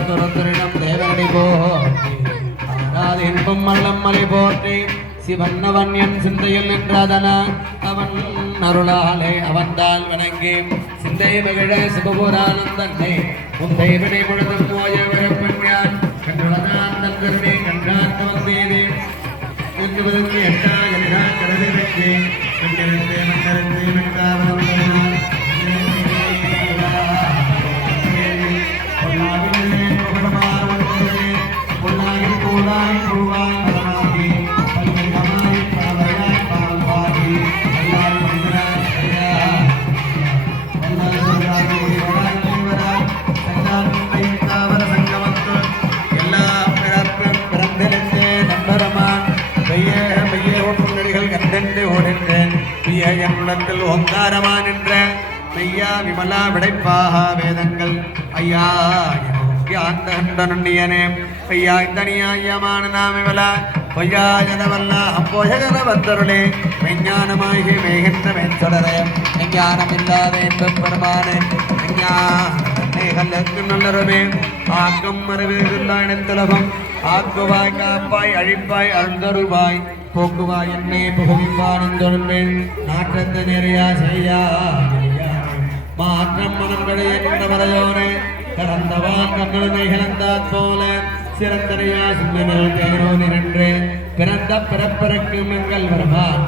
திருத்துரிடம் தேவனடி போற்றி ஆராது இன்பம் மல்லம் மலை போற்றி சிவன்னவன் என் சிந்தையில் நின்றதன அவன் அருளாலே அவன்தால் வணங்கி சிந்தை மகிழ சிவபுரானந்தன்னை முந்தை வினை முழுதும் போய வரப்பெண்ணான் கண்டுவதான் தங்கருணை கண்டான் வந்தேதே முன்னுவதற்கு எட்டாக கடலை வெற்றி கண்டிருந்தே மன்னருந்தே வென்றாவனம் உள்ளத்தில் ஓங்காரமான் என்ற மெய்யா விமலா விடைப்பாக வேதங்கள் ஐயா அந்த கண்டனுண்ணியனே ஐயா தனியாயமான நாமிவலா பொய்யா ஜனவல்ல அப்போஜகன வந்தருளே மெஞ்ஞானமாகி மேகின்ற மென்சொடரே மெஞ்ஞானமில்லாத என்பம் பெருமானே மெஞ்ஞானக்கு நல்லறவே ஆக்கம் மறுவில்லாயினத்துலகம் ஆக்குவாய் காப்பாய் அழிப்பாய் அருந்தருவாய் போக்குவாய் என்னை புகுவிப்பானந்தொழும்பேன் நாற்றத்து நிறையா செய்யா மாற்றம் மனங்களை என்ற வரையோனே கறந்தவான் கண்ணனை இழந்தாற் போல சிறந்தனையா சிந்தனைகள் தேரோ நின்றே பிறந்த பிறப்பிறக்கும் எங்கள் வருவான்